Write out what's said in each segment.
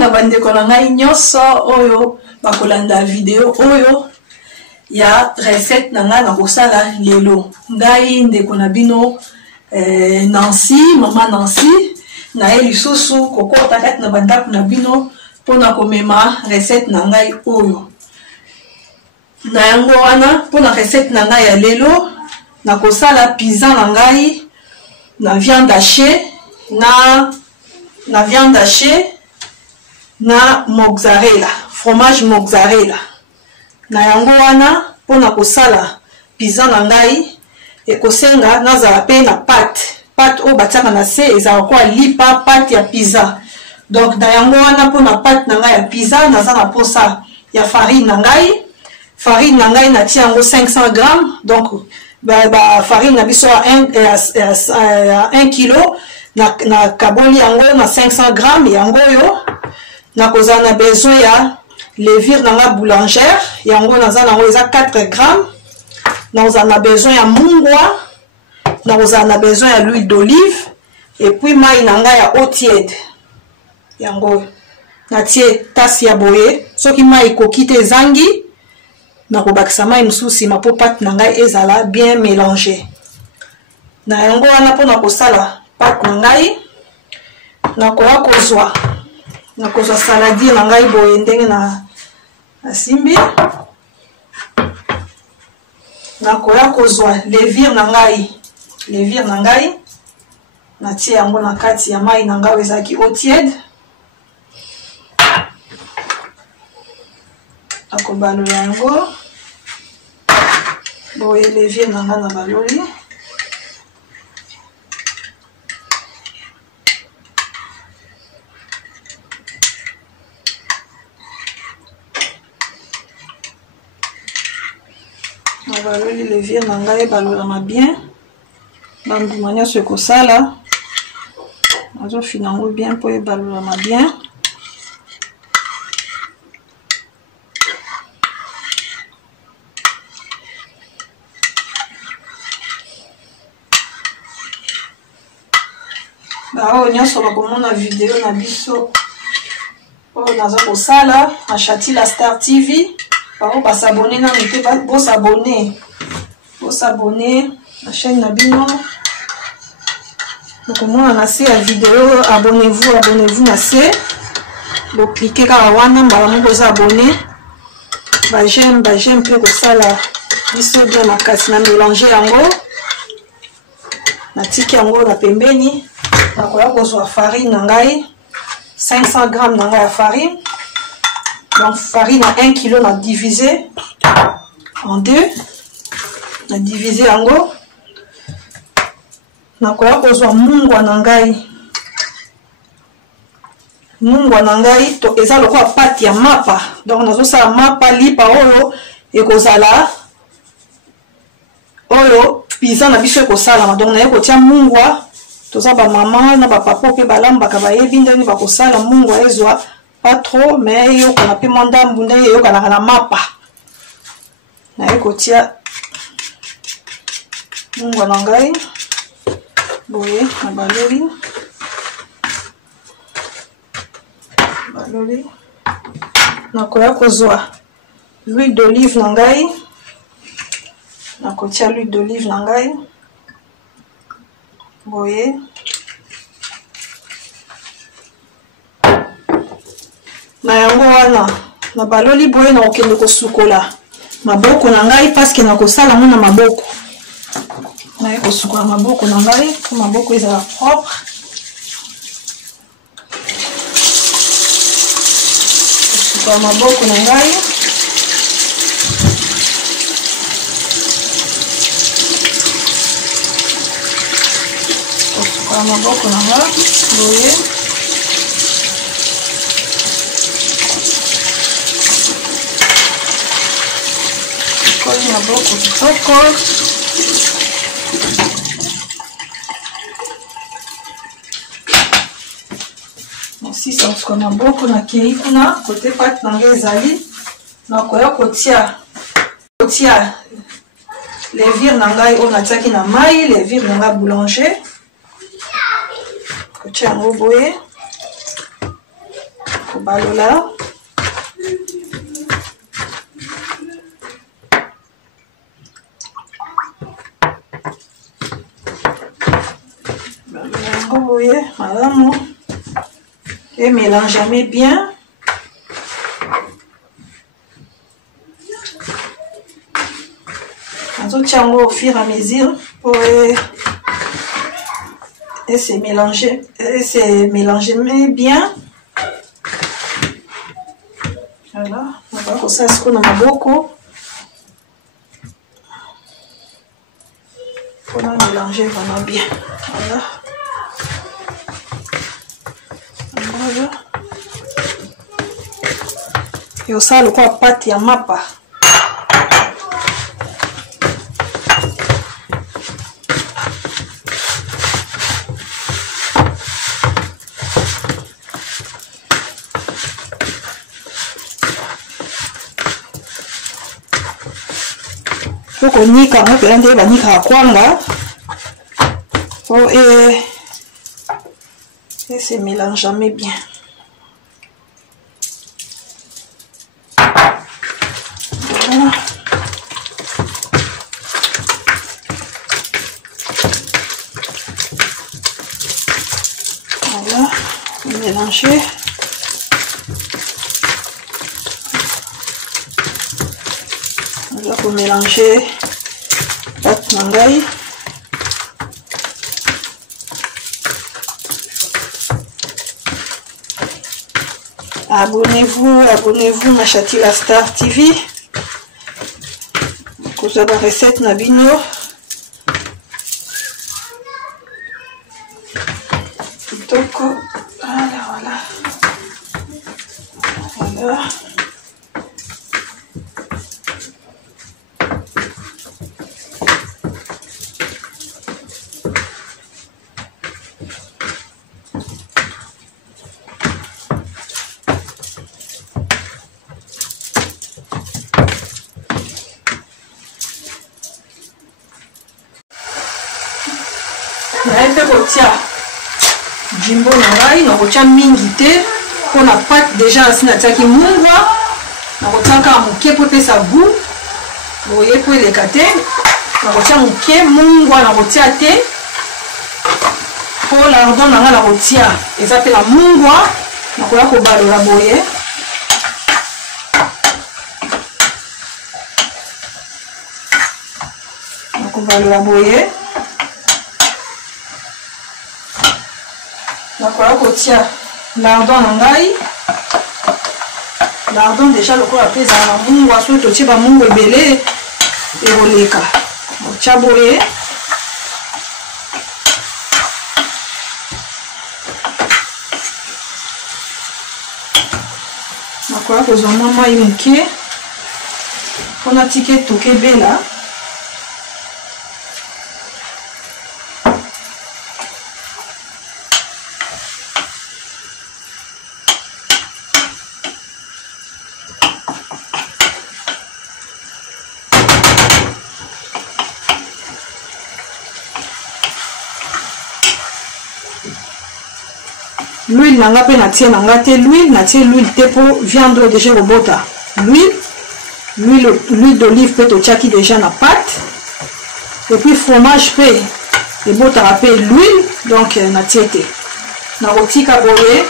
na bandeko na ngai nyonso oyo bakolanda video oyo ya recette na ngai na kosala lelo. Ngai ndeko na bino Nancy, mama Nancy, na ye lisusu kokota kati na bandako na bino pona komema recette na ngai oyo. Na yango wana pona recette na ngai ya lelo na kosala pizza na ngai na viande hachée na viande hachée na mozzarella, fromage mozzarella. Na yango wana pona kosala pizza na ngai ekosenga nazala pe na pâte o batiaka na se ezala kwa lipa pâte ya pizza. Donc na yango wana pona pâte na ngai ya pizza naza na posa ya farine na ngai. Farine na ngai na tia yango 500 grammes. Donc farine na biso ya 1 kilo na kaboli yango na 500 grammes yango yo. Na kozala na besoin ya levure na nga boulangère yango naza nango eza 4 grammes. Na kozala na besoin ya mungwa, na kozala na besoin ya l'huile d'olive et puis mai na nga ya eau tiède yango na tie tasi ya boye. Soki mai ekoki te ezangi na kobakisa mai mosusu nsima mpo pâte na ngai ezala bien mélangé. Na yango wana mpona kosala pâte na ngai nakoya kozwa saladier na ngai boye ndenge na simbi. Nakoya kozwa levure na ngai natie yango na kati ya mai na ngai ezalaki eau tiède. Nakobalola yango boye levure na ngai na baloli. Nabaloli levure na ngai balolama bien. Bambuma nyonso ekosala nazofina yango bien mpo ebalolama bien. Oyo nyonso bakomona video na biso oyo naza kosala na Chati la Star TV. Bao basabone na mpe bosabone na chaîne na bino. Bokomona na se ya video abonnez-vous na se. Bo cliquer kaka wana mbala moko boza abonné. Ba j'aime mpe kosala biso bien makasi na mélanger yango. Na tiki yango na pembeni. Nakoya kozwa farine na ngai 500 grammes na ngai ya farine. Donc farine à 1 kg na divisé en 2. Na divisé yango. Nakoya kozwa mungwa na ngai. Mungwa na ngai to eza lokola pâte ya mapa. Donc nazosala mapa lipa oyo ekozala oyo pizza na biso ekosalama. Donc naye kotia mungwa. Toza ba maman na ba papa pe balambaka bayebi ndeni bakosala mungwa ezwa pas trop mais yo kana pe mondambu ndenge yo kana na mapa. Na ekotia mungwa na ngai boye na baloli. Nakoya kozwa l'huile d'olive na ngai. Nakotia l'huile d'olive na ngai boye. Na yango wana na baloli boye na okende kosukola maboko na ngai parce que na kosala mona maboko. Na kosukola maboko na ngai pour maboko ezala propre. Kosukola maboko na ngai. Kosukola maboko na ngai boye. Maboko kitoko. Nasisa kosuka maboko na kei kuna kote pâte na ngai ezali. Nakoya kotia levure na ngai oyo natiaki na mai, levure na ngai boulanger. Kotia yango boye. Kobalola. Madame, et mélangez bien. On tient au fur et à mesure pour se mélanger bien. Voilà, on va faire ça ce qu'on a beaucoup. On a mélangé vraiment bien. Voilà. Voilà. Et au sale quoi pâte ya mapa. Donc on y quand même on va nika kwanga. Oh et se mélange jamais bien. Voilà. Voilà, mélanger. Voilà pour mélanger pâte mangai. Abonnez-vous à Chatila Star TV. Pour la recette Nabino. Donc voilà. nayepe kotia jimbo na ngai nakotia mingi te mpona pate deja asi natiaki mungwa nakotiaka moke po epesa goût boye po eleka te nakotia moke mungwa nakotia te po lardon na ngai nakotia eza mpe na mungwa nakoya kobalola boye nakobalola boye nakoya kotia lardon na ngai lardon déjà lokola mpe ezala na mungwa soki totie bamungwa ebele ekoleka otia boye nakoya kozwa mwa mai moke mpona tike toke ebela l'huile nanga pe natie nanga te l'huile natie l'huile te po viande déjà robota l'huile d'olive pe totiaki déjà na pâte et puis fromage pe ebotaka pe l'huile donc natie te nakotika boye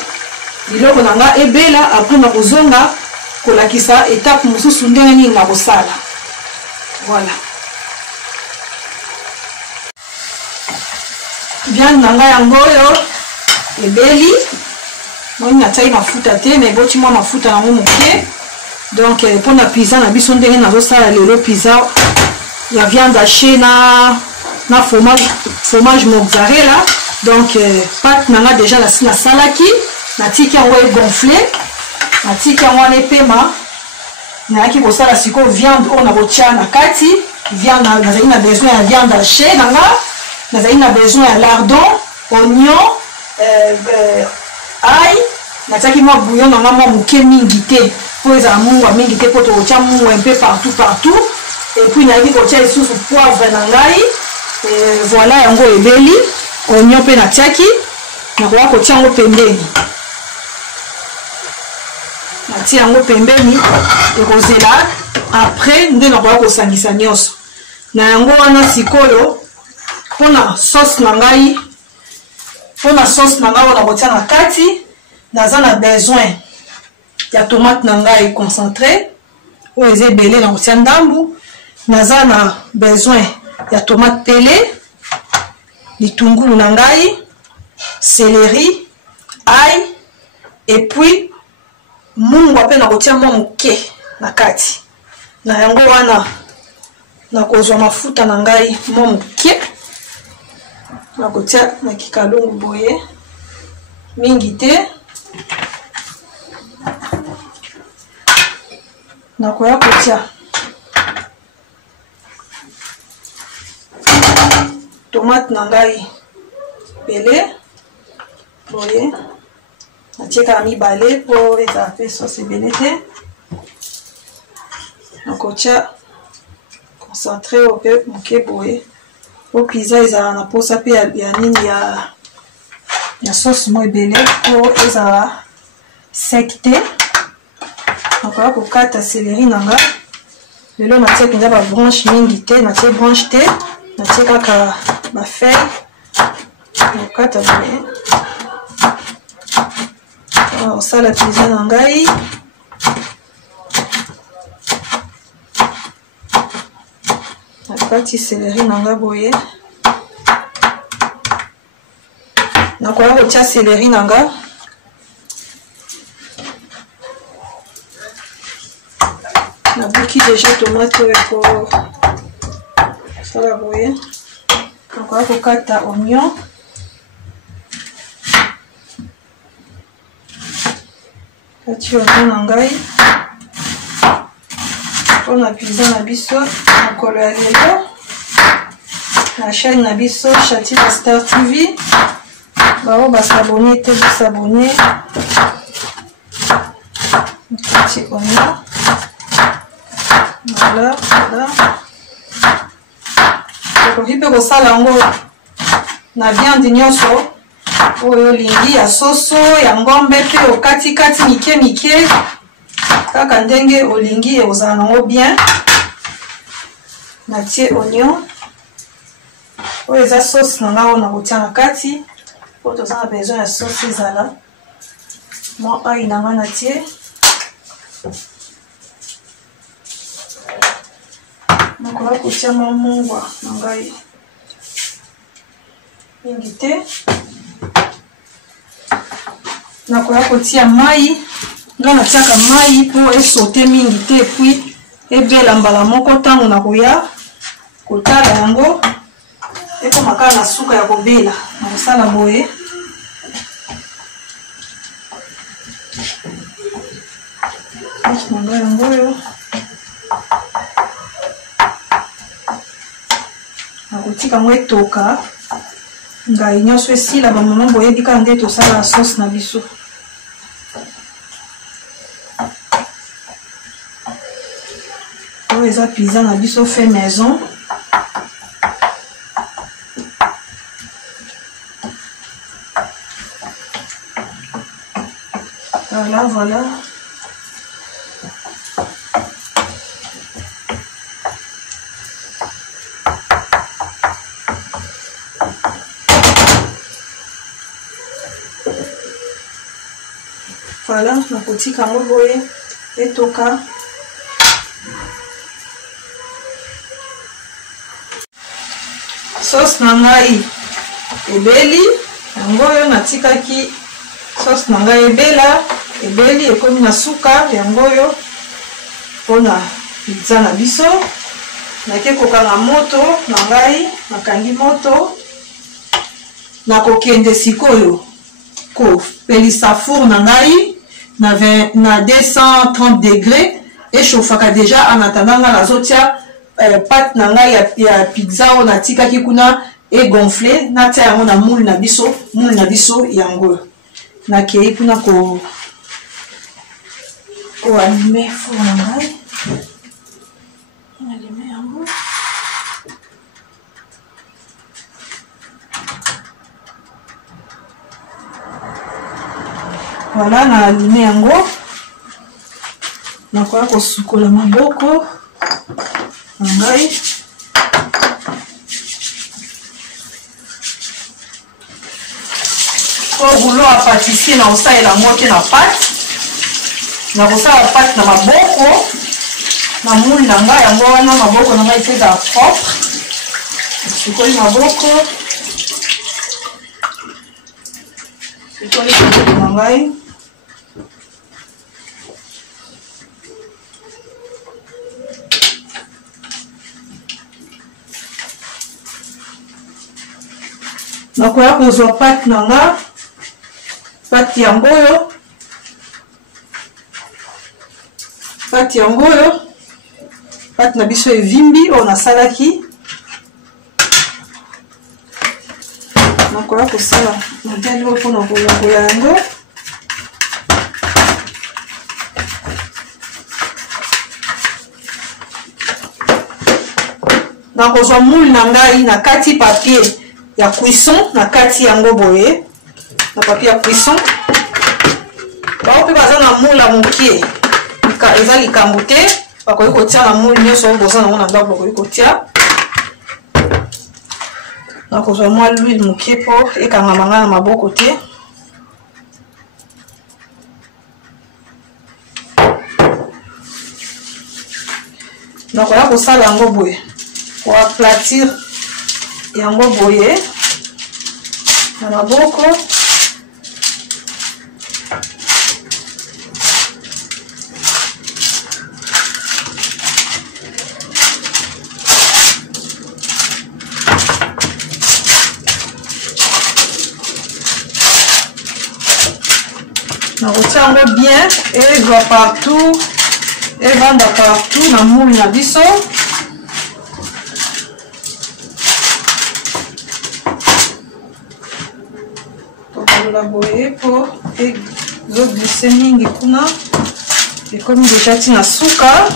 biloko nanga ebela après nakozonga kolakisa étape mosusu ndenge nini nakosala voilà viande nanga yango oyo ebeli moi natiaki mafuta te mais eboti mwa mafuta nango moke donc mpona pizza na biso ndenge nazosala lelo pizza ya viande haché na fromage mozzarella donc pâte nanga déjà nasalaki natiki yango egonfle natiki yango wana epema nayaki kosala sikoyo viande oyo nakotia na kati viande nazali na besoin ya viande haché nanga nazali na besoin ya lardon oignon ail natiaki mwa bouillon nanga mwa moke mingi te po ezala mungwa mingi te po tokotia mungwa mpe partout et puis nayaki kotia lisusu poivre na ngai voilà yango ebeli oignon mpe natiaki nakoya kotia yango pembeni atia yango pembeni ekozela après nde nakoya kosangisa nyonso na yango wana sikoyo mpona sauce na ngai oyo nakotia na kati naza na besoin ya tomate na ngai concentré oyo eza ebele nakotia ndambu naza na besoin ya tomate pele litungulu na ngai céleri ail et puis mungwa mpe nakotia mwa moke na kati na yango wana nakozwa mafuta na ngai mwa moke nakotia na kikalungu boye mingi te nakoya kotia tomate na ngai pele boye natieka mibale mpo ezala mpe sauce ebele te nakotia concentré oyo mpe moke boye po pizza ezala na posa mpe ya nini ya sauce mo ebele po ezala sec te nakoya kokata céleri na nga lelo natie mpenza babranche mingi te natie branche te natie kaka bafeuille nakokata boye osala pizza na ngai nakati céleri na nga boye nakoya kotia céleri na nga nabuki deja tomate oyo po sala boye nakoya kokata oignon kati oignon na ngai mpona pizza na biso mokolo ya lelo na chaîne na biso Shatima Star TV bao basabone te bosabone kati oignon voilà okoki mpe kosala yango na viande nyonso oyo olingi ya soso ya ngombe mpe okatikati mike mike kaka ndenge olingi ekozala nango bien natie oignon oyo eza sauce na nga oyo nakotia na kati po toza na besoin ya sauce ezala mwa ai na nga natie nakoya kotia mwa mungwa na ngai mingi te nakoya kotia mai nga natiaka mai mpo esaute mingi te epui ebela mbala moko ntango nakoya kotala yango ekoma kaka na suka ya kobela nakosala boye nanga yango oyo nakotika yango etoka ngai nyonso esila bamama boyebi kaka nde tosala sauce na biso oyo eza pizza na biso fait maison voilà voilà nakotika yango boye etoka sauce na ngai ebeli yango oyo natikaki sauce na ngai ebeli ekomi na suka yango oyo mpona pizza na biso nake kokanga moto na ngai nakangi moto nakokende sikoyo kopelisa four na ngai na 230 degrés echauffaka déjà en attendant nga nazotia pâte na ngai ya pizza oyo natikaki kuna egonfle natia yango na moule na biso yango nakei kuna koanime four na ngai alime yango voilà na alime yango nakoya kosukola maboko na ngai. Po boulot ya pâtissier na kosalela moke na pâte, na kosala pâte na maboko na moule na ngai, yango wana maboko na ngai ezala propre. Sukoli maboko, sukoli maboko na ngai. Nakoya kozwa pâte na nga, pâte yango oyo, pâte na biso evimbi oyo nasalaki. Nakoya kosala modele oyo mpona kolongola yango. Nakozwa moule na ngai na kati papier ya cuisson, na kati yango boye na papier ya cuisson. Bao mpe baza na moule ya mokie eza likambo te, bakoki kotia na moule nyonso oyo boza nango na ndako bakoki kotia. Nakozwa mwa l'huile mokie mpo ekangama nga na maboko te. Nakoya kosala yango boye ko aplatir yango boye na maboko. Nakotia yango bien ezwa partout, evanda partout na moule na biso. Tokalola boye po ezoglisse mingi kuna ekomi deja ntina suka.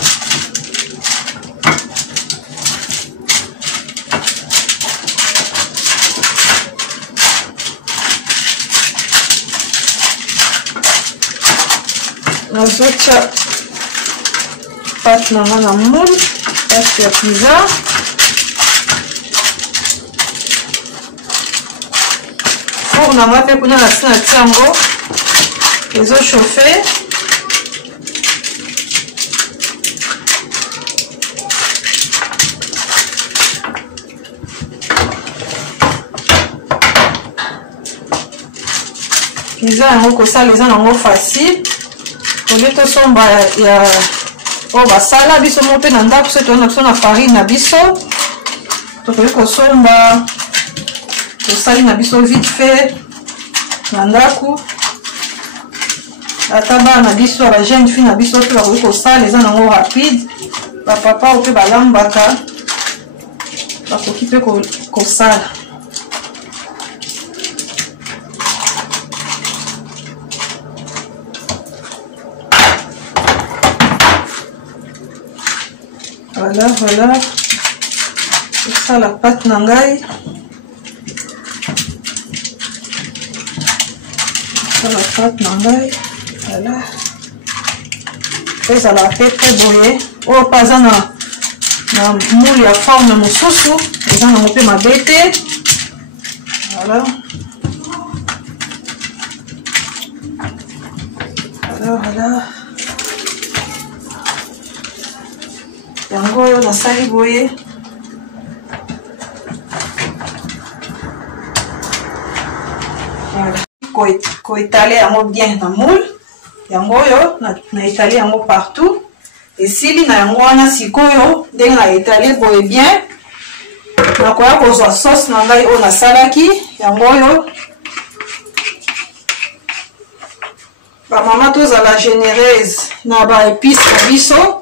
Nazotia pâte na nga na moule, pâte ya pizza. Four na nga mpe kuna na si na tia yango ezochauffe. Pizza yango kosala eza nango facile. Olie tosomba ya oyo basala biso mo mpe na ndako, so toyona biso na farine na biso, tokoki kosomba tosali na biso vite fait na ndako. Ata bana na biso ya bajeune fille na biso mpe bakoki kosala, eza nango rapide. Bapapa oyo mpe balambaka bakoki mpe kosala. Voilà, ça la pâte na ngai. Ça la pâte na ngai. Voilà. Ça la fait très boye. Oh, pas na moule ya forme mosusu, eza na mpe mabete. Voilà. Voilà. Yango oyo nasali boye. Voilà. Koetale yango bien na moule. Yango oyo na etale yango partout. Esili na yango wana sikoyo ndenge na etale boye bien. Nakoya kozwa sauce na ngai oyo nasalaki. Yango oyo ba mama tozala généreuse na ba épices na biso.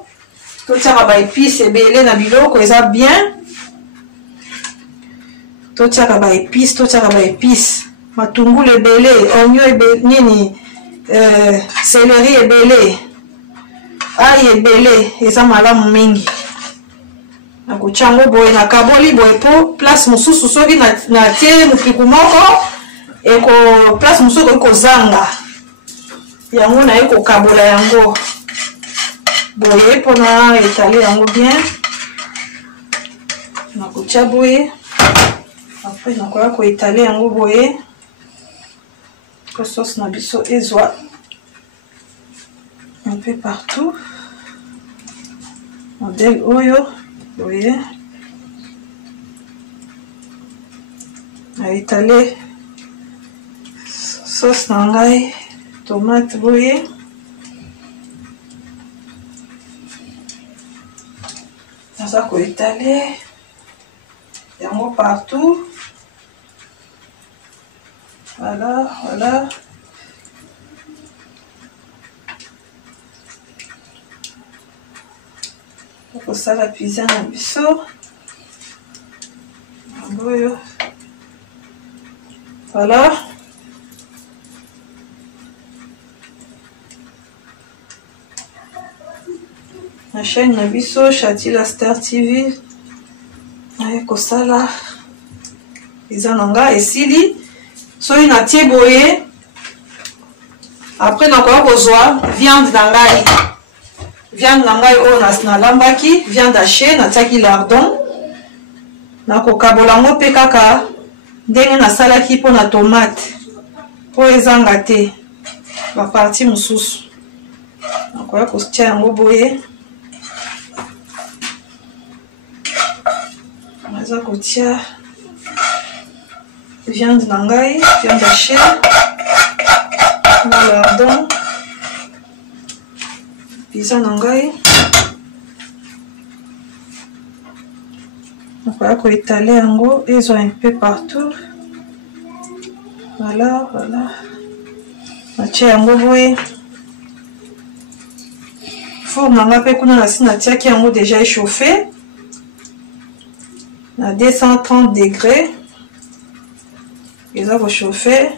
Totiaka ba épices ebele na biloko eza bien. Totiaka ba épices, matungulu ebele, oignon ebele, nini, céleri ebele, ail ebele, eza malamu mingi. Nakotia yango boye nakaboli boye po place mosusu soki na tie mopiku moko eko place mosusu kozanga. Yango na ye kokabola yango. boye pour étaler en bien. Na kotia boye. Après na koya ko étaler en boye. Que sauce na biso ezwa un peu partout. Modèle oyo boye. Na étaler sauce na ngai tomate boye. Ça ko étaler yango partout. Voilà, voilà. Pour ça la cuisine à biso. Voilà. La chaîne Nabiso, Chatila Star TV. Avec ça là. Ils en ont et Sili. So une atie boye. Après, on a besoin viande d'angai. Viande d'angai, on a lambaki. Viande hachée, on a taki lardon. Na kokabolango pe kaka. Ndenge na salaki pour na tomate. Pour ezanga te. La partie mususu. Donc, on va coster un boye. On va cotier viande nangai, viande hachée, lardon, pizza nangai. On va étaler en gros, ils ont un peu partout. Voilà, voilà. On tient en gros, oui. Four nanga pe kuna na sina tia qui en déjà échauffé à 230 degrés. Ils ont chauffé.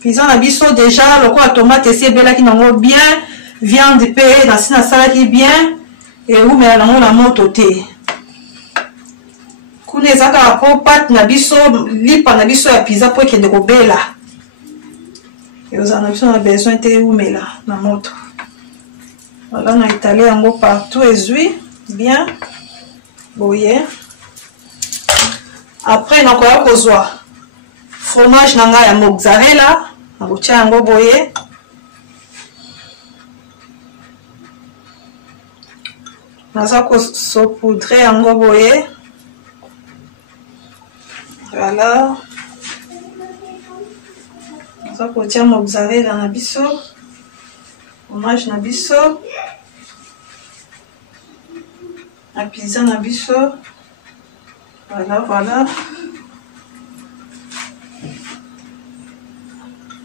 Puis ils ont abisso déjà le quoi tomate c'est bella qui n'ont bien viande pe na sina salade qui bien et où mais la moto té. Kuna ezaka po pat na biso lipa na biso ya pizza po kende ko bella. Et aux en a besoin de où mais là na moto. Voilà, on a étalé en gros partout et huile bien boyer. Après, on a besoin fromage nanga ya mozzarella, on a tia en gros boyer. On a saupoudré en gros boyer. Voilà. On a tia mozzarella na biso. Fromage na biso. La pizza na biso. Voilà, voilà.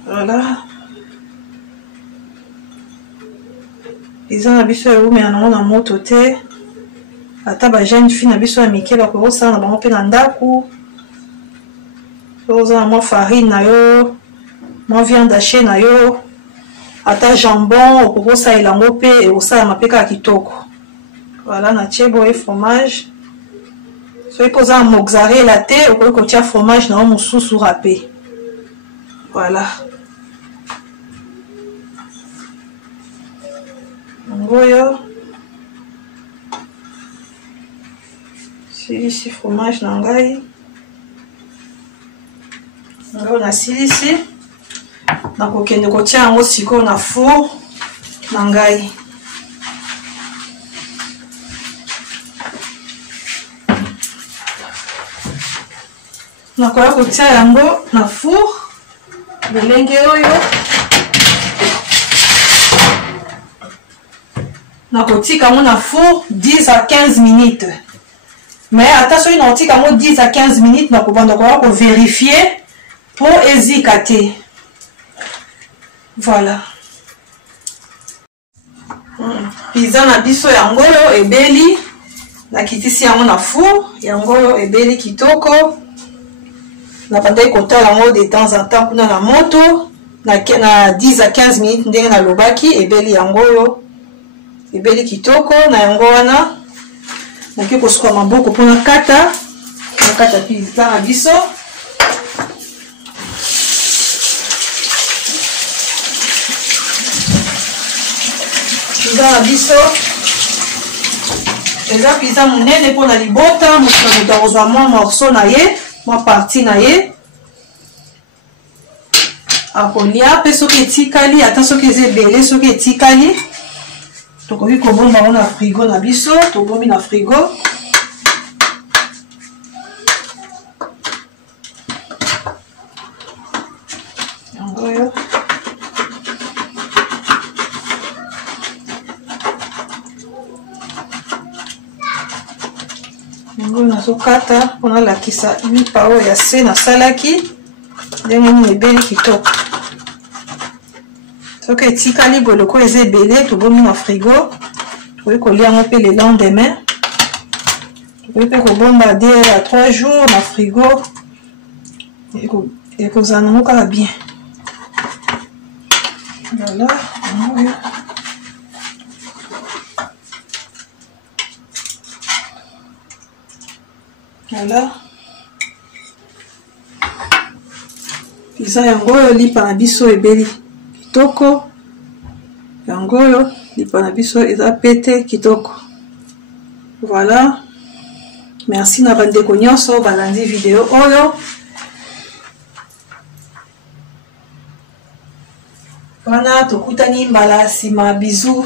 Voilà. Pizza na biso ya ume yango na moto te. Ata ba jeune fille na biso ya mike ba ko sala na bango pe na ndaku. Oza mo farine na yo, mo viande hachée na yo. Ata jambon au ça il en pe et au ça ma peka kitoko. Voilà na chebo et fromage. So il un mozzarella te au ko tia fromage na mususu râpé. Voilà. Ngoyo. Si fromage na ngai. On a ici. Na kokende kotia yango siko na four na ngai. Na koya kotia yango na four belenge oyo. Na kotika yango na four 10 à 15 minutes. Mais attention, il na kotika yango 10 à 15 minutes na kobanda ko vérifier pour ezikate. Voilà. Pizza na biso yangoyo ebeli na kitisi yango na four yangoyo ebeli kitoko na bandai kotala yango de temps en temps kuna na moto na 10 à 15 minutes ndenge na lobaki ebeli yangoyo ebeli kitoko na yango wana na kiko suka maboko pona kata pizza na biso. Dans la biso eza pizza monene mpona libota moto akozwa mwa morceau na ye mwa parti na ye akolia mpe soki etikali ata soki eza ebele soki etikali tokoki kobomba ngo na frigo na biso tobombi na frigo yango oyo yango nazokata mpona lakisa lipa oyo ya se nasalaki ndenge nini ebeli kitoko soki etikali boloko eza ebele tobombi na frigo tokoki kolia yango mpe le lendemain tokoki mpe kobomba 2 à 3 jours na frigo ekozala nango kaka bien voilà voilà pizza yango oyo lipa na biso ebeli kitoko yango oyo lipa na biso eza pete kitoko voilà merci na bandeko nyonso balandi video oyo wana tokutani mbala nsima bisous